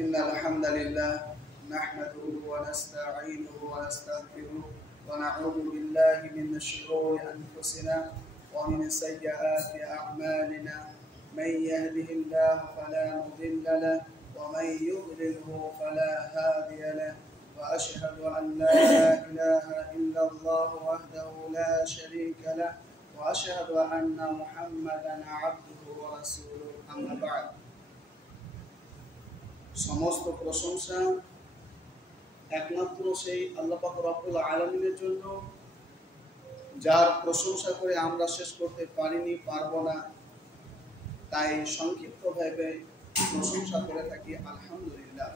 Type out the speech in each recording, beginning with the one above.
إن الحمد لله نحمده ونستعينه ونستغفره ونعوذ بالله من شرور أنفسنا ومن سيئات أعمالنا من يهده الله فلا مضل له ومن يضلله فلا هادي له وأشهد أن لا إله إلا الله وحده لا شريك له وأشهد أن محمدا عبده ورسوله أما بعد সমস্ত প্রশংসা একমাত্র সেই আল্লাহ পাক রব্বুল আলামিনের জন্য, যার প্রশংসা করে আমরা শেষ করতে পারিনি, পারবো না। তাই সংক্ষিপ্তভাবে প্রশংসা করে থাকি আলহামদুলিল্লাহ।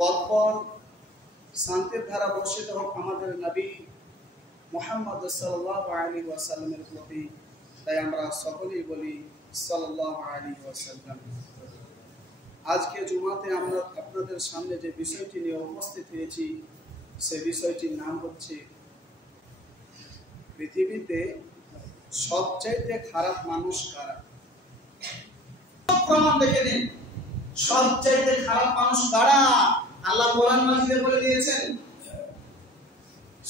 তৎপর শান্তির ধারা বর্ষিত হোক আমাদের নবী মুহাম্মদ সাল্লাল্লাহু আলাইহি ওয়াসাল্লামের প্রতি। তাই আমরা সকলেই বলি সাল্লাল্লাহু আলাইহি ওয়াসাল্লাম। আজকে জুমাতে আমরা আপনাদের সামনে যে বিষয়টি নিয়ে উপস্থিত হয়েছি, সে বিষয়টির নাম হচ্ছে পৃথিবীতে সবচাইতে খারাপ মানুষ কারা। প্রমাণ দেখে নিন, সবচাইতে খারাপ মানুষ কারা। আল্লাহ কোরআন মাজিদে বলে দিয়েছেন,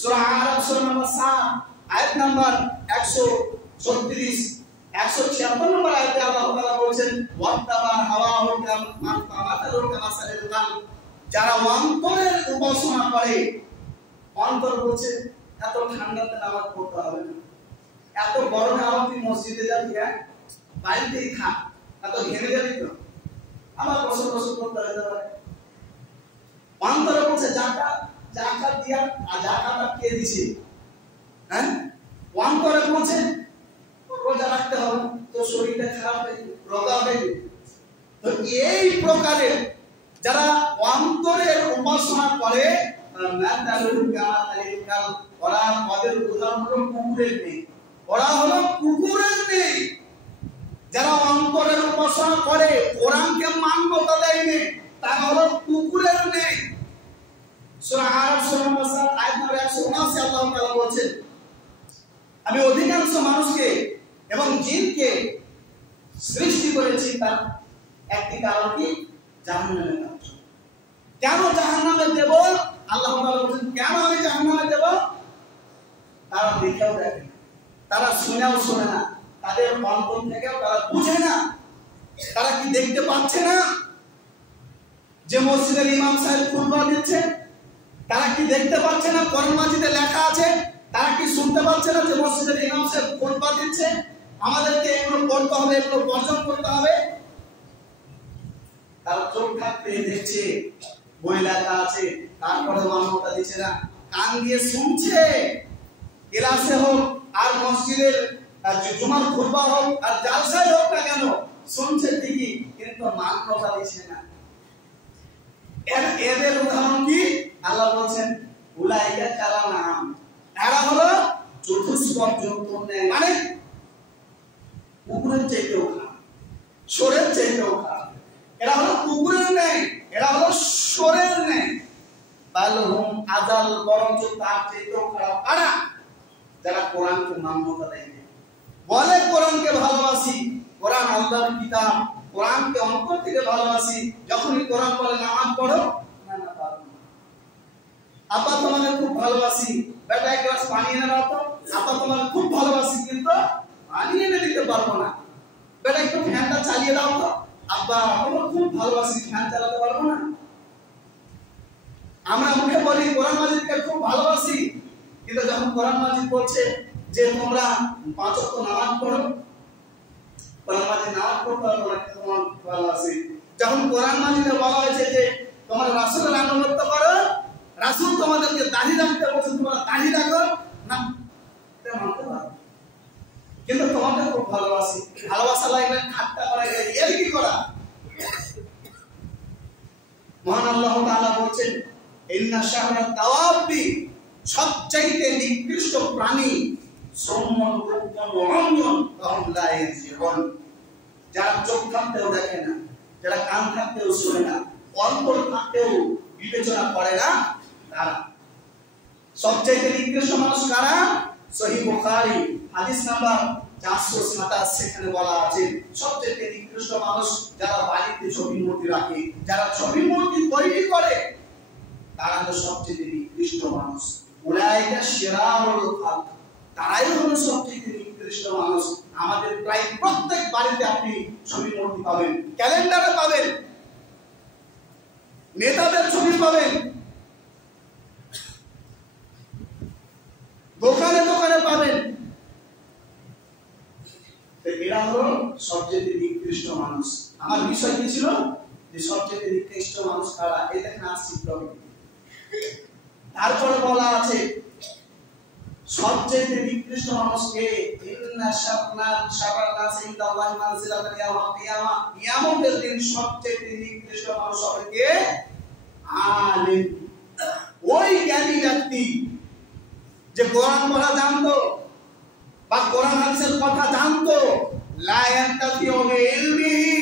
সূরা আরাফ সূরা নম্বর 7 আয়াত নাম্বার 136 176 নম্বর আয়াতে আল্লাহ তাআলা বলেছেন, ওয়াত্তাবা হাওয়াহু মান তামাতালু কামাসালিল কাল। যারা অন্তরের উপাসনা করে, অন্তর বলছে এত ঠান্ডাতে নামাজ পড়তে হবে না, এত গরমে আমার তুই মসজিদে যাবি, বাড়িতেই থাক, এত ঘেমে যাবি তো, আমার বছর বছর করতে হবে। অন্তরে বলছে জাকাত দিয়া, আর জাকাতটা কে দিছে? হ্যাঁ, অন্তরে বলছে রোজা রাখতে হবে, তো শরীরটা খারাপ হয়ে রোগা হয়ে। তো এই প্রকারের যারা অন্তরের উপাসনা করে, ওরা ওদের উদাহরণ হলো কুকুরের নেই। ওরা হলো কুকুরের নেই। যারা অন্তরের উপাসনা করে, কোরআনকে মান্যতা দেয়নি, তারা হলো কুকুরের নেই। সূরা আরাফ সূরা নম্বর 7 আয়াত নম্বর 179 আল্লাহ তাআলা বলেছেন, আমি অধিকাংশ মানুষকে এবং জিনকে সৃষ্টি করেছি তার একটি কারণ কি? জাহান্নামে দেব। কেন জাহান্নামে দেব? আল্লাহ তাআলা বলেন, কেন আমি জাহান্নামে দেব? তারা দেখেও দেখে না, তারা শুনেও শোনে না, তাদের অন্তর থেকেও তারা বুঝে না। তারা কি দেখতে পাচ্ছে না যে মসজিদের ইমাম সাহেব খুতবা দিচ্ছে? তারা কি দেখতে পাচ্ছে না কোরআন মাজিদে লেখা আছে? তারা কি শুনতে পাচ্ছে না যে মসজিদের ইমাম সাহেব খুতবা দিচ্ছে? আমাদেরকে এগুলো পড়তে হবে, এগুলো বর্জন করতে হবে। তারা চোখ থাকতে দেখছে, বই লেখা আছে, তারপরে মান্যতা দিচ্ছে না। কান দিয়ে শুনছে, ক্লাসে হোক আর মসজিদের জুমার খুতবা হোক আর জালসায় হোক না কেন, শুনছে ঠিকই, কিন্তু মান্যতা দিচ্ছে না। এদের উদাহরণ কি? আল্লাহ বলেছেন, উলাইকা কালানাম, এরা হলো চতুষ্পদ জন্তু, মানে কুকুরের চাইতেও খারাপ, শোরের চাইতেও খারাপ। এরা হলো কুকুরের নেই, এরা হলো শোরের নেই। বালহুম আযাল, বরঞ্চ তার চাইতেও খারাপ কারা? যারা কোরআনকে মান্যতা দেয়, বলে কোরআনকে ভালোবাসি, কোরআন আল্লাহর কিতাব, কোরআনকে অন্তর থেকে ভালোবাসি। যখনই কোরআন বলে নামাজ পড়ো, না না পারবো না, আপা তোমাকে খুব ভালোবাসি, বেটা এক গ্লাস পানি এনে দাও তো, আপা তোমাকে খুব ভালোবাসি, কিন্তু পানি এনে দিতে পারবো না। বেটা একটু ফ্যানটা চালিয়ে দাও তো, আব্বা তোমাকে খুব ভালোবাসি, ফ্যান চালাতে পারবো না। আমরা মুখে বলি কোরআন মাজিদকে খুব ভালোবাসি, কিন্তু যখন কোরআন মাজিদ বলছে যে তোমরা 5 ওয়াক্ত নামাজ পড়ো, কোরআন মাজিদ নামাজ পড়তে হবে না, তোমার ভালোবাসি। যখন কোরআন মাজিদে বলা হয়েছে যে তোমরা রাসূলের আনুগত্য করো, রাসূল তোমাদেরকে দাড়ি রাখতে বলছে, তোমরা দাড়ি রাখো না, এটা মানতে পারো, কিন্তু তোমাকে খুব ভালোবাসি। ভালোবাসা লাগলে ঠাট্টা করা, এর কি করা? মহান আল্লাহ তাআলা বলছেন, ইন্না শাহরাত তাওয়াবি, সবচাইতে নিকৃষ্ট প্রাণী সুম্মুন বুকমুন উময়ুন ফাহুম লা ইয়ারজিউন। যারা চোখ থাকতেও দেখে না, যারা কান থাকতেও শোনে না, অন্তর থাকতেও বিবেচনা করে না, তারা সবচাইতে নিকৃষ্ট মানুষ কারা? সহিহ বুখারী হাদিস নাম্বার 427 সেখানে বলা আছে সবচেয়ে নিকৃষ্ট মানুষ যারা বাড়িতে ছবি মূর্তি রাখে, যারা ছবি মূর্তি তৈরি করে, তারা হলো সবচেয়ে নিকৃষ্ট মানুষ। উলাইকা শিরারুল খালক, তারাই হলো সবচেয়ে নিকৃষ্ট মানুষ। আমাদের প্রায় প্রত্যেক বাড়িতে আপনি ছবি মূর্তি পাবেন, ক্যালেন্ডারে পাবেন, নেতাদের ছবি পাবেন, দোকানে দোকানে পাবেন। এরা হলো সবচেয়ে নিকৃষ্ট মানুষ। আমার বিষয় কি ছিল যে সবচেয়ে নিকৃষ্ট মানুষ কারা, এই দেখেন আসছি প্রবলেম। তারপরে বলা আছে সবচেয়ে নিকৃষ্ট মানুষ কে, ইন্না শাররান ইনদাল্লাহি মানজিলাতান ইয়াউমাল কিয়ামা, কিয়ামতের দিন সবচেয়ে নিকৃষ্ট মানুষ হবে কে, আলিম। ওই জ্ঞানী ব্যক্তি যে কোরআন পড়া জানতো বা কোরআন হাদিসের কথা জানতো, লা ইয়ান্তাফিউ বিইলমিহি,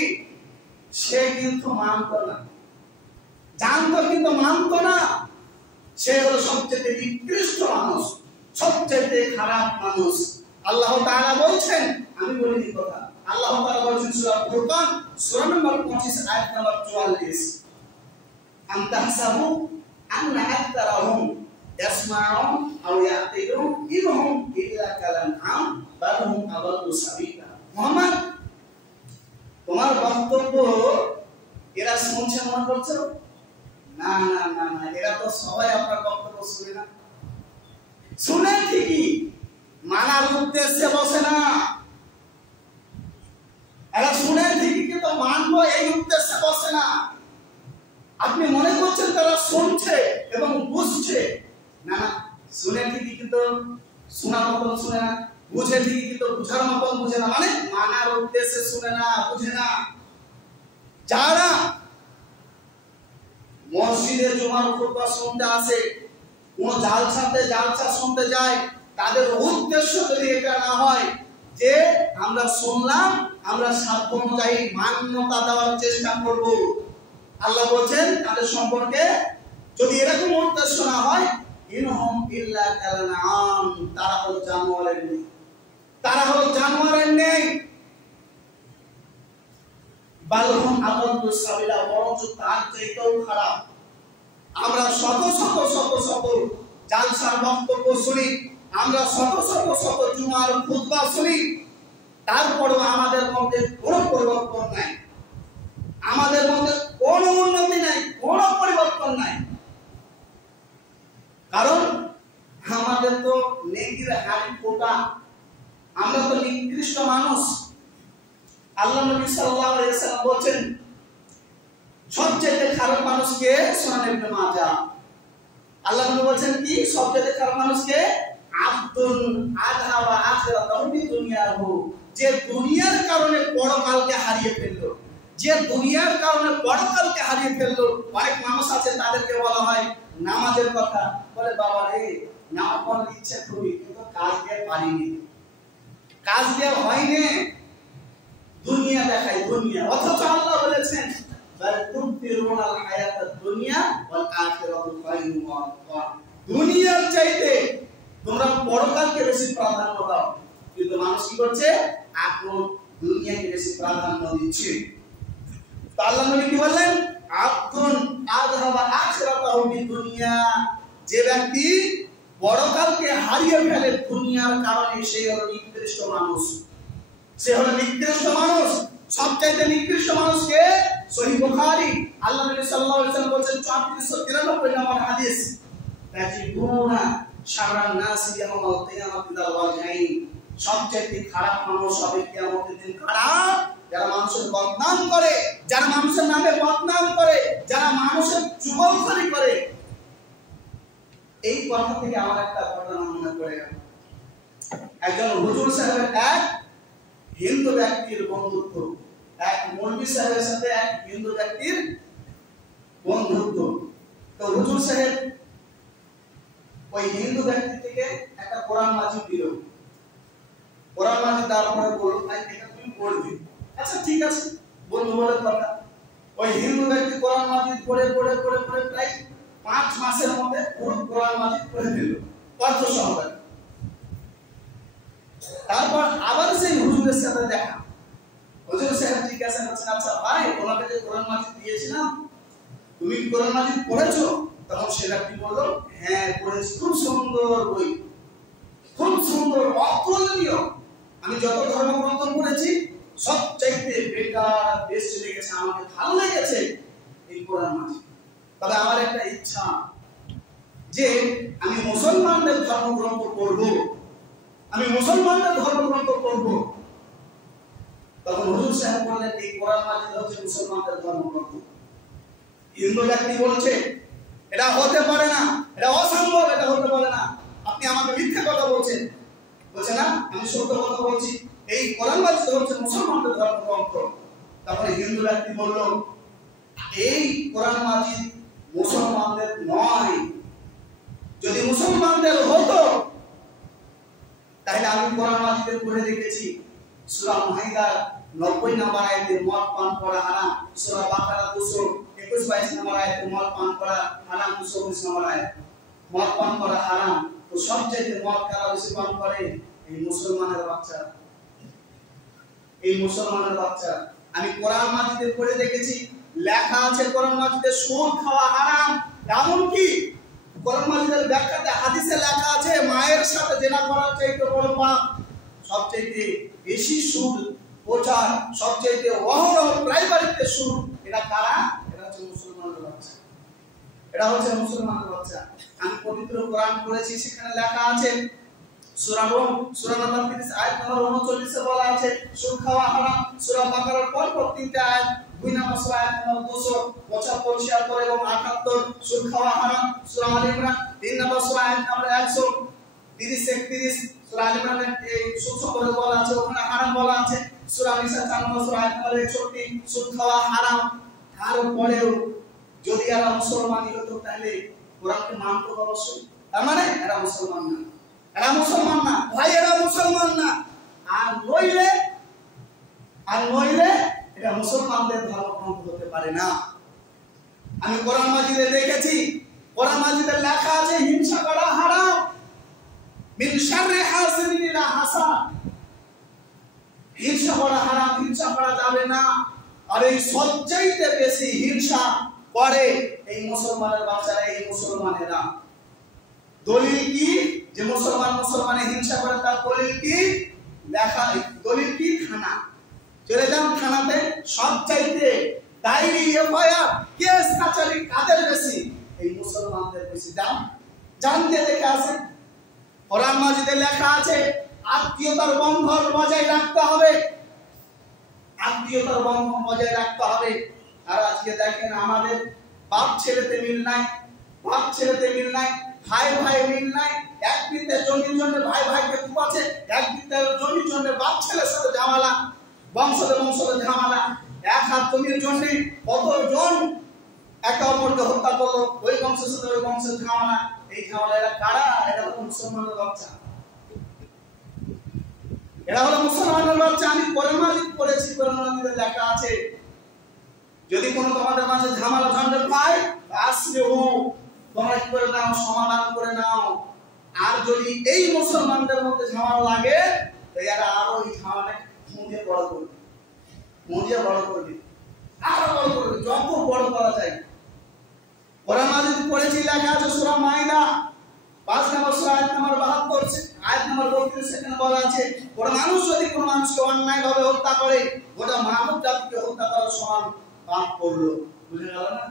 সে কিন্তু মানতো না, জানতো কিন্তু মানতো না, সে হলো সবচেয়ে নিকৃষ্ট মানুষ, সবচেয়ে খারাপ মানুষ। আল্লাহ তাআলা বলছেন, আমি বলিনি কথা, আল্লাহ তাআলা বলছেন সূরা ফুরকান সূরা নম্বর 25 আয়াত নম্বর 44, আম তাহসাবু আন্না আকতারাহুম ইয়াসমাউন আও ইয়াকিলুন ইনহুম ইল্লা কালানআম বাল হুম আদাল্লু সাবিলা। মুহাম্মদ, তোমার বক্তব্য এরা শুনছে মনে করছো? না না না না, এরা তো সবাই আপনার বক্তব্য শুনে না। শুনে ঠিকই, মানার উদ্দেশ্যে বসে না। এরা শুনে ঠিকই কিন্তু মানবো এই উদ্দেশ্যে বসে না। আপনি মনে করছেন তারা শুনছে এবং বুঝছে, না না, শুনে ঠিকই কিন্তু শোনার মতন শুনে না, বুঝে ঠিকই কিন্তু বুঝার মতন বুঝে না, মানে মানার উদ্দেশ্যে শুনে না, বুঝে না। যারা মসজিদে জুমার খুতবা শুনতে আসে, কোন জালসা শুনতে যায়, তাদের উদ্দেশ্য যদি এটা না হয় যে আমরা শুনলাম, আমরা সাধ্য অনুযায়ী মান্যতা দেওয়ার চেষ্টা করব, আল্লাহ বলেন তাদের সম্পর্কে যদি এরকম উদ্দেশ্য না হয়, ইনহুম ইল্লা কালানআম, তারা হলো জানোয়ারের নেই, তারা হলো জানোয়ারের নেই। বাল হুম আদাল্লু সাবিলা, বরঞ্চ তার চাইতেও খারাপ। আমরা শত শত শত শত জালসার বক্তব্য শুনি, আমরা শত শত শত জুমার খুতবা শুনি, তারপরেও আমাদের মধ্যে কোনো পরিবর্তন নাই, আমাদের মধ্যে কোনো উন্নতি নাই, কোনো পরিবর্তন নাই। কারণ আমাদের তো নেকির হাড়ি ফোটা, আমরা তো নিকৃষ্ট মানুষ। আল্লাহ নবী সাল্লাল্লাহু আলাইহি ওয়াসাল্লাম বলেন সবচেয়ে খারাপ মানুষ কে, সুনান ইবনে মাজাহ। আল্লাহ নবী বলেন কি, সবচেয়ে খারাপ মানুষ কে, আব্দুন আযহাবা আখিরাতাহু বিদুনিয়াহু, যে দুনিয়ার কারণে পরকালকে হারিয়ে ফেললো, যে দুনিয়ার কারণে পরকালকে হারিয়ে ফেললো। অনেক মানুষ আছে তাদেরকে বলা হয় নামাজের কথা, বলে বাবা রে নামাজ পড়ার ইচ্ছে খুবই, কিন্তু কাজ দিয়ে পারিনি, কাজ দিয়ে হয়নি, দুনিয়া দেখাই দুনিয়া। অথচ আল্লাহ বলেছেন বাল তুতিরুনাল হায়াতাদ দুনিয়া ওয়াল আখিরাতু খায়রুন ওয়া আবকা, দুনিয়ার চাইতে তোমরা পরকালকে বেশি প্রাধান্য দাও, কিন্তু মানুষ কি করছে, এখন দুনিয়াকে বেশি প্রাধান্য দিচ্ছে। তো আল্লাহ নবী কি বললেন, আব্দুন আযহাবা আখিরাতাহু বিদুনিয়া, যে ব্যক্তি পরকালকে হারিয়ে ফেলে দুনিয়ার কারণে, সে হলো নিকৃষ্ট মানুষ, সে হলো নিকৃষ্ট মানুষ। সবচেয়ে নিকৃষ্ট মানুষকে সহিহ বুখারী আল্লাহ নবী সাল্লাল্লাহু আলাইহি ওয়াসাল্লাম বলেন 3493 নম্বর হাদিস, তাজিদুনা শাররান নাসি ইয়াওমাল কিয়ামাতি দাল ওয়াজহাইন, সবচেয়ে খারাপ মানুষ হবে কিয়ামতের দিন খারাপ, যারা মানুষের বদনাম করে, যারা মানুষের নামে বদনাম করে, যারা মানুষের চুগলখড়ি করে। এই কথা থেকে আমার একটা ঘটনা মনে পড়ে গেল। একজন হুজুর সাহেবের এক হিন্দু ব্যক্তির বন্ধুত্ব, এক মৌলভী সাহেবের সাথে এক হিন্দু ব্যক্তির বন্ধুত্ব। তো হুজুর সাহেব ওই হিন্দু ব্যক্তি থেকে একটা কোরআন মাজিদ দিল, কোরআন মাজিদ দেওয়ার পরে বলল ভাই এটা তুমি পড়বে। আচ্ছা ঠিক আছে, বন্ধু বলে কথা। ওই হিন্দু ব্যক্তি কোরআন মাজিদ পড়ে পড়ে পড়ে পড়ে প্রায় 5 মাসের মধ্যে পুরো কোরআন মাজিদ পড়ে দিল অর্থ সহকারে। তারপর আবার সেই হুজুরের সাথে দেখা। হুজুর সাহেব জিজ্ঞাসা করছেন, আচ্ছা ভাই, তোমাকে যে কোরআন মাজিদ দিয়েছিলাম, তুমি কোরআন মাজিদ পড়েছো? তখন সে ব্যক্তি বলল, হ্যাঁ পড়েছি, খুব সুন্দর বই, খুব সুন্দর, অতুলনীয়। আমি যত ধর্মগ্রন্থ পড়েছি সবচাইতে বেটার, বেস্ট লেগেছে, আমাকে ভালো লেগেছে এই কোরআন মাজিদ। তবে আমার একটা ইচ্ছা যে আমি মুসলমানদের ধর্মগ্রন্থ পড়ব, আমি মুসলমানদের ধর্মগ্রন্থ পড়ব। তখন হুজুর সাহেব বললেন, এই কোরআন মাজিদ হচ্ছে মুসলমানদের ধর্মগ্রন্থ। হিন্দু ব্যক্তি বলছে এটা হতে পারে না, এটা অসম্ভব, এটা হতে পারে না, আপনি আমাকে মিথ্যা কথা বলছেন। বলছে না, আমি সত্য কথা বলছি, এই কোরআন মাজিদ হচ্ছে মুসলমানদের ধর্মগ্রন্থ। তখন হিন্দু ব্যক্তি বলল, এই কোরআন মাজিদ মুসলমানদের নয়, যদি মুসলমানদের হতো তাহলে আমি কোরআন মাজিদে পড়ে দেখেছি সূরা মাইদার 90 নম্বর আয়াতে মদ পান করা হারাম, সূরা বাকারা 221-22 নম্বর আয়াতে মদ পান করা হারাম, 219 নম্বর আয়াত মদ পান করা হারাম। তো সবচেয়ে মদ কারা বেশি পান করে? এই মুসলমানের বাচ্চা, এই মুসলমানের বাচ্চা। আমি কোরআন মাজিদে পড়ে দেখেছি লেখা আছে কোরআন মাজিদে সুদ খাওয়া হারাম। এমনকি কোরআন মাজিদের ব্যাখ্যাতে হাদিসে লেখা আছে মায়ের সাথে জেনা করার চাইতে বড় পাপ। সবচেয়ে বেশি সুদ প্রচার, সবচেয়ে অহরহ প্রাইমারিতে সুদ, এটা কারা? এটা হচ্ছে মুসলমানের বাচ্চা, এটা হচ্ছে মুসলমানের বাচ্চা। আমি পবিত্র কোরআন পড়েছি, সেখানে লেখা আছে সূরা রুম সূরা নম্বর 30 আয়াত নম্বর 39 এ বলা আছে সুদ খাওয়া হারাম। সূরা বাকারার পর তিনটা আয়াত, 2 নম্বর সূরা আয়াত নম্বর 275, 76 এবং 78 সুদ খাওয়া হারাম। সূরা আল ইমরান 3 নম্বর সূরা আয়াত নম্বর 130 31, সূরা আল ইমরানে এই সুদ সম্পর্কে বলা আছে, ওখানে হারাম বলা আছে। সূরা নিসা 4 নম্বর সূরা আয়াত নম্বর 61 সুদ খাওয়া হারাম। তারপরেও যদি এরা মুসলমানই হতো তাহলে কোরআনকে মানতো অবশ্যই। তার মানে এরা মুসলমান না, এরা মুসলমান না ভাই, এরা মুসলমান না। আর নইলে এটা মুসলমানদের ধর্মগ্রন্থ হতে পারে না। আমি কোরআন মাজিদে দেখেছি, কোরআন মাজিদে লেখা আছে হিংসা করা হারাম, মিন শাররি হাসিদিন ইযা হাসাদ। হিংসা করা হারাম, হিংসা করা যাবে না। আর এই সবচাইতে বেশি হিংসা করে এই মুসলমানের বাচ্চারা, এই মুসলমানেরা। দলিল কি যে মুসলমানে হিংসা করে? তার দলিল কি? লেখা দলিল কি? থানা। চলে যান থানাতে, সবচাইতে ডায়েরি, এফআইআর, কেস কাচারি কাদের বেশি? এই মুসলমানদের বেশি। জানতে দেখে আসে কোরআন মাজিদে লেখা আছে আত্মীয়তার বন্ধন বজায় রাখতে হবে, আত্মীয়তার বন্ধন বজায় রাখতে হবে। আর আজকে দেখেন আমাদের বাপ ছেলেতে মিল নাই, বাপ ছেলেতে মিল নাই, ভাই ভাই মিল নাই। এক বিন্দে জমির জন্য ভাই ভাইকে কুপাচ্ছে, এক বিন্দে জমির জন্য বাপ ছেলের সাথে ঝামেলা, বংশে ঝামেলা। এক হাত জমির জন্য কতজন একে অপরকে হত্যা করলো, ওই বংশের সাথে ওই বংশের ঝামেলা। এই ঝামেলা এরা কারা? এরা হলো মুসলমানের বাচ্চা, এরা হলো মুসলমানের বাচ্চা। আমি কোরআন মাজিদ পড়েছি, কোরআন মাজিদে লেখা আছে যদি কোনো তোমাদের মাঝে ঝামেলা ঝঞ্ঝাট পায় আসলে তোমরা কি করে নাও, সমাধান করে নাও। আর যদি এই মুসলমানদের মধ্যে ঝামেলা লাগে তো এরা আরো এই ঝামেলাটাকে মুদিয়ে বড় করবে, আরো বড় করবে, যত বড় করা যায়। কোরআন মাজিদ পড়েছি লেখা আছে সূরা মাইদা 5 নম্বর সূরা আয়াত নম্বর 72 আয়াত নম্বর 32, সেখানে বলা আছে কোনো মানুষ যদি কোনো মানুষকে অন্যায়ভাবে হত্যা করে গোটা মানব জাতিকে হত্যা করার সমান পাপ করলো। বুঝে গেল না?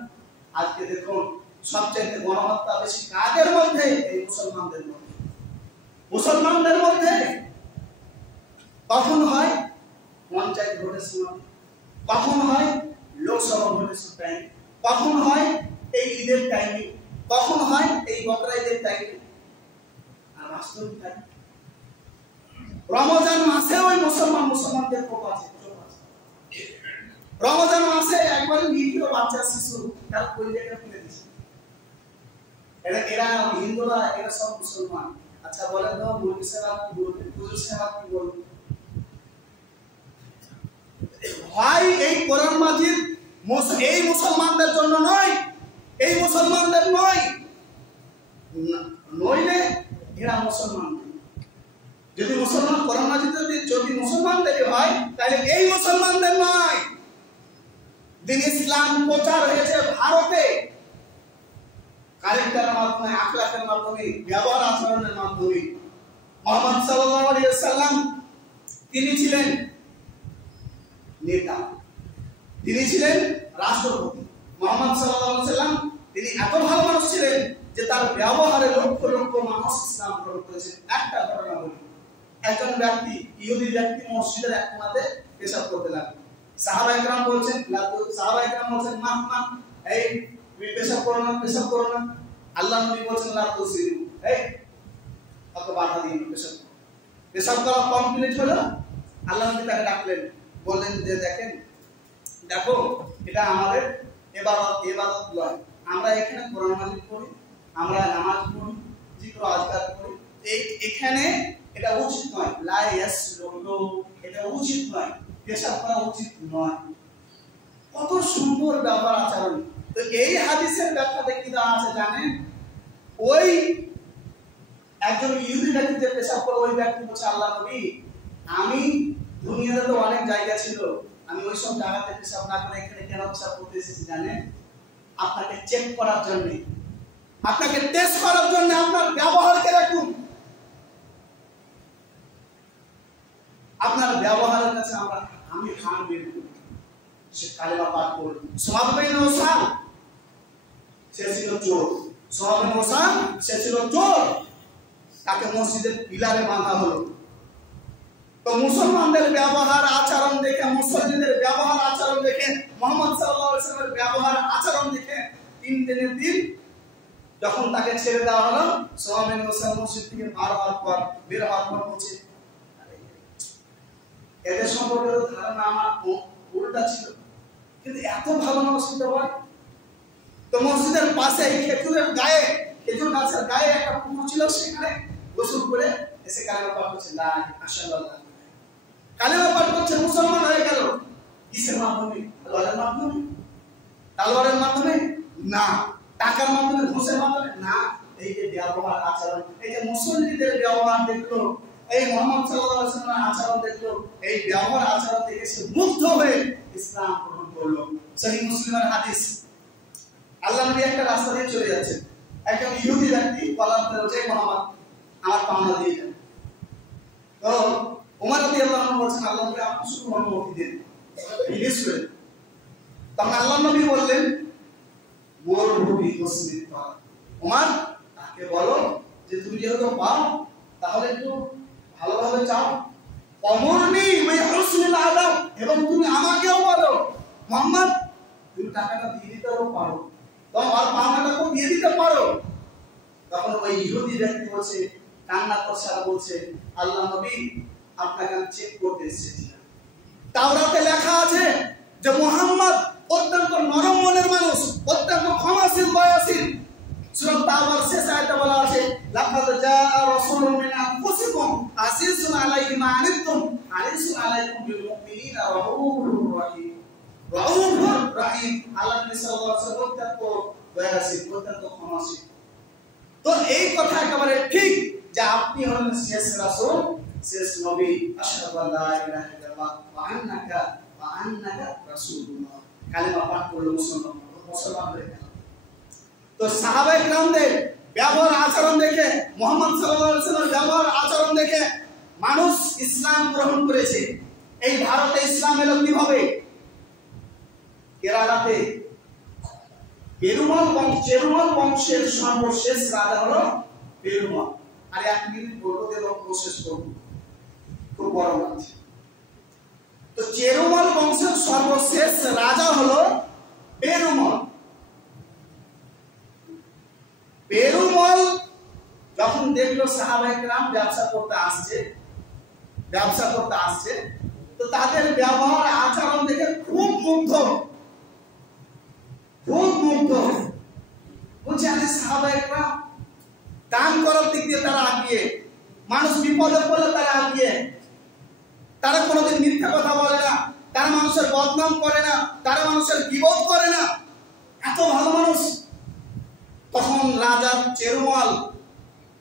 আজকে দেখুন সবচেয়ে গণহত্যা বেশি কাদের মধ্যে? এই মুসলমানদের মধ্যে। মুসলমানদের মধ্যে কখন হয়? পঞ্চায়েত ভোটের সময়, কখন হয় লোকসভা ভোটের টাইম, কখন হয় এই ঈদের টাইমে, কখন হয় এই বকরা ঈদের টাইমে। আর বাস্তবিক রমজান মাসে ওই মুসলমানদের কোপ আছে। রমজান মাসে একবার নিরীহ বাচ্চা শিশু তার পরিচয়টা ফেলে দিচ্ছে। এরা হিন্দুরা, এরা সব মুসলমান। আচ্ছা বলেন তো মুরগি সেবা কি বলবে, হুজুর সেবা কি বলবে? ভাই এই কোরআন মাজিদ এই মুসলমানদের জন্য নয়, এই মুসলমানদের নয়, নইলে এরা মুসলমান। যদি মুসলমান কোরআন মাজিদ যদি মুসলমানদেরই হয় তাহলে এই মুসলমানদের নয়। দিন ইসলাম প্রচার হয়েছে ভারতে ক্যারেক্টারের মাধ্যমে, আখলাকের মাধ্যমে, ব্যবহার আচরণের মাধ্যমে। মুহাম্মদ সাল্লাল্লাহু আলাইহি ওয়াসাল্লাম তিনি ছিলেন নেতা, তিনি ছিলেন রাষ্ট্রপতি। মুহাম্মদ সাল্লাল্লাহু আলাইহি ওয়াসাল্লাম তিনি এত ভালো মানুষ ছিলেন যে তার ব্যবহারে লক্ষ লক্ষ মানুষ ইসলাম গ্রহণ করেছে। একটা ঘটনা বলি, একজন ব্যক্তি, ইহুদি ব্যক্তি মসজিদের এক কোণাতে পেশাব করতে লাগলো। সাহাবায়ে কেরাম বলছেন, মা এই পেশাব করো না, পেশাব করো না। আল্লাহ নবী বলছেন লা তুসিরু, এই কত বাধা দিন পেশাব। পেশাব করা কমপ্লিট হলো, আল্লাহ নবী তাকে ডাকলেন, বললেন যে দেখো এটা আমাদের ইবাদত নয়। আমরা এখানে কোরআন মাজিদ পড়ি, আমরা নামাজ পড়ি, জিকির আজকার করি, এখানে এটা উচিত নয়। লা ইয়াসলু, এটা উচিত নয়, পেশাব করা উচিত নয়। কত সুন্দর ব্যবহার আচরণ। তো এই হাদিসের ব্যাখ্যাতে কি দেওয়া আছে জানেন? ওই একজন ইহুদি ব্যক্তি যে পেশাব করে, ওই ব্যক্তি বলছে আল্লাহ নবী, আমি দুনিয়াতে তো অনেক জায়গা ছিল, আমি ওই সব জায়গাতে পেশাব না করে এখানে কেন পেশাব করতে এসেছি জানেন? আপনাকে চেক করার জন্য, আপনাকে টেস্ট করার জন্য, আপনার ব্যবহারকে রাখুন। আপনার ব্যবহারের কাছে আমি খান বের করি, সে কালেমা পাঠ করল। সোহাবিন ওসান সে ছিল চোর, সোহাবিন ওসান সে ছিল চোর, তাকে মসজিদের পিলারে বাঁধা হলো। তো মুসলমানদের ব্যবহার আচরণ দেখে, মুসলিমদের ব্যবহার আচরণ দেখে, মুহাম্মদ সাল্লাল্লাহু আলাইহি ওয়াসাল্লামের ব্যবহার আচরণ দেখে 3 দিনের দিন যখন তাকে ছেড়ে দেওয়া হলো, সোহাবিন ওসান মসজিদ থেকে বের হওয়ার পর বলছে, এদের সম্পর্কে ধারণা আমার উল্টা ছিল, কিন্তু এত ভালো মানুষ হতে পারে। তো মসজিদের পাশে খেজুর গাছের গায়ে একটা পুকুর ছিল, সেখানে গোসল করে এসে কালেমা পাঠ করছে, লা আশহাদু, কালেমা পাঠ করছে, মুসলমান হয়ে গেল। কিসের মাধ্যমে? তালোয়ারের মাধ্যমে না, টাকার মাধ্যমে, ঘুষের মাধ্যমে না। এই যে ব্যবহার আচরণ, এই যে মুসলিমদের ব্যবহার দেখলো, এই মুহাম্মদ সাল্লাল্লাহু আলাইহি ওয়াসাল্লামের আচরণ দেখলো, এই ব্যবহার আচরণ দেখে সে মুগ্ধ হয়ে ইসলাম গ্রহণ করলো। সহিহ মুসলিমের হাদিস, আল্লাহ নবী একটা রাস্তা দিয়ে চলে যাচ্ছেন, একজন ইহুদি ব্যক্তি বলার বলছে, মুহাম্মদ আমার পাওনা দিয়ে যান। তো ওমর রাদিয়াল্লাহু আনহু বলছেন, আল্লাহ নবী আপনি শুধু অনুমতি দিন, রিলিজ করেন। তখন আল্লাহ নবী বললেন, মুরহুবি হুসনিত, ওমর তাকে বলো যে তুমি যেহেতু পাও তাহলে একটু ভালোভাবে চাও, অমরনি বিহুসনিল আদব, এবং তুমি আমাকেও বলো মুহাম্মদ তুমি টাকাটা দিয়ে দিতেও পারো, তোমার পাওনাটাও দিয়ে দিতে পারো। তখন ওই ইহুদি ব্যক্তি বলছে, কান্না করছে আর বলছে, আল্লাহ নবী আপনাকে আমি চেক করতে এসেছি। তাওরাতে লেখা আছে যে মুহাম্মদ অত্যন্ত নরম মনের মানুষ, অত্যন্ত ক্ষমাশীল, দয়াশীল। সূরা তাওবার শেষ আয়াতে বলা আছে, লাকাদ জাআ রাসূলুম মিন আনফুসিকুম আসিসুন আলাইহি মা আনিতুম হারিসুন আলাইকুম বিল মুমিনিনা রাউফুর রহিম। রাউফুর রহিম, আল্লাহ নবী সাল্লাল্লাহু আলাইহি ওয়াসাল্লাম অত্যন্ত দয়াশীল, অত্যন্ত ক্ষমাশীল। তো এই কথা একেবারে ঠিক যে আপনি হলেন শেষ রাসূল, শেষ নবী। আশহাদু আল্লা ইলাহা ইল্লাল্লাহ ওয়া আন্নাকা রাসূলুল্লাহ, কালেমা পাঠ করলো, মুসলমান হয়ে গেল। তো সাহাবায়ে কেরামদের ব্যবহার আচরণ দেখে, মুহাম্মদ সাল্লাল্লাহু আলাইহি ওয়াসাল্লামের ব্যবহার আচরণ দেখে মানুষ ইসলাম গ্রহণ করেছে। এই ভারতে ইসলাম এলো কিভাবে? কেরালাতে পেরুমল বংশের সর্বশেষ রাজা হলো পেরুমল। আর 1 মিনিট বলবো এবং প্রসেস করব, খুব বড় আছে। তো চেরুমল বংশের সর্বশেষ রাজা হলো পেরুমল। পেরুমল যখন দেখলো সাহাবায়ে কেরাম ব্যবসা করতে আসছে, তো তাদের ব্যবহার আচরণ দেখে খুব মুগ্ধ। বলছে, আরে সাহাবায়ে কেরাম দান করার দিক দিয়ে তারা আগিয়ে, মানুষ বিপদে পড়লে তারা আগিয়ে, তারা কোনোদিন মিথ্যা কথা বলে না, তারা মানুষের বদনাম করে না, তারা মানুষের বিপদ করে না, এত ভালো মানুষ। তখন রাজা চেরুমল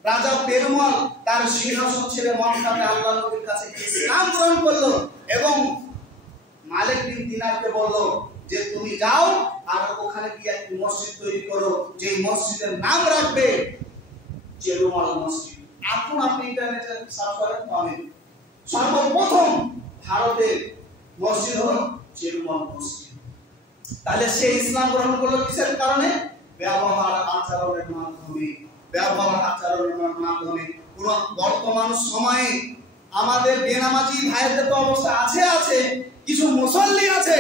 রাজা পেরুমল তার সিংহাসন ছেড়ে মক্কাতে আল্লাহ নবীর কাছে ইসলাম গ্রহণ করলো এবং মালিক বিন দিনারকে বলল যে তুমি যাও আর ওখানে গিয়ে একটি মসজিদ তৈরি করো, যে মসজিদের নাম রাখবে চেরুমল মসজিদ। এখন আপনি ইন্টারনেটে সার্চ করেন পাবেন সর্বপ্রথম ভারতের মসজিদ হলো চেরুমল মসজিদ। তাহলে সে ইসলাম গ্রহণ করলো কিসের কারণে? ব্যবহার আচরণের মাধ্যমে। ব্যবহার আচরণের মাধ্যমে। পুরো বর্তমান সময়ে আমাদের বেনামাজি ভাইদের তো অবস্থা আছে, কিছু মুসল্লি আছে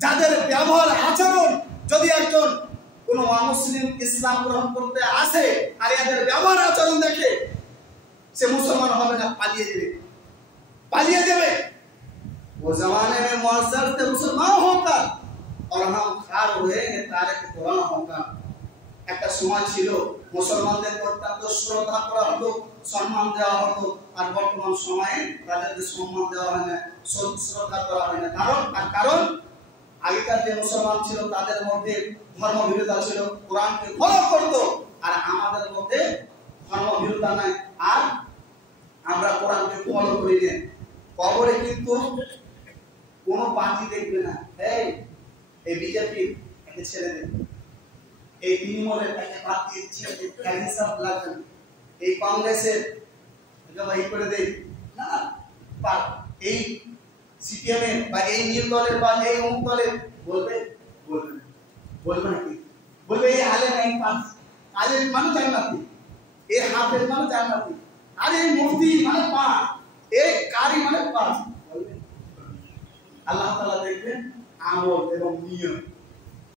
যাদের ব্যবহার আচরণ, যদি একজন কোন অমুসলিম ইসলাম গ্রহণ করতে আসে আর এদের ব্যবহার আচরণ দেখে, সে মুসলমান হবে না, পালিয়ে যাবে। वो जमाने में मुअज्जर थे मुसलमान होकर और हम खार हुए हैं तारीख कुरान होकर। একটা সময় ছিল মুসলমানদের অত্যন্ত শ্রদ্ধা করা হতো, সম্মান দেওয়া হতো, আর বর্তমান সময়ে তাদেরকে সম্মান দেওয়া হয় না, শ্রদ্ধা করা হয় না। কারণ আগেকার যে মুসলমান ছিল তাদের মধ্যে ধর্মভীরতা ছিল, কোরআনকে ফলো করতো, আর আমাদের মধ্যে ধর্মভীরতা নাই, আর আমরা কোরআনকে ফলো করি না। কবরে কিন্তু কোন পার্টি দেখবে না, এই বিজেপি একে ছেড়ে দেবে, এই তৃণমূলের একে বাদ দিয়ে ছেড়ে দেবে, সব লাগবে, এই কংগ্রেসের এই করে দেয় না, এই সিপিএমের বা এই নীল দলের বা এই অমুক দলের বলবে নাকি? বলবে এই আলেম এই পাঁচ আলেম মানে জান্নাতি, এই হাফেজ মানে জান্নাতি, আর এই মুফতি মানে পাঁচ, এই কারি মানে পাঁচ। আল্লাহ তাআলা দেখবেন আমল এবং নিয়ত।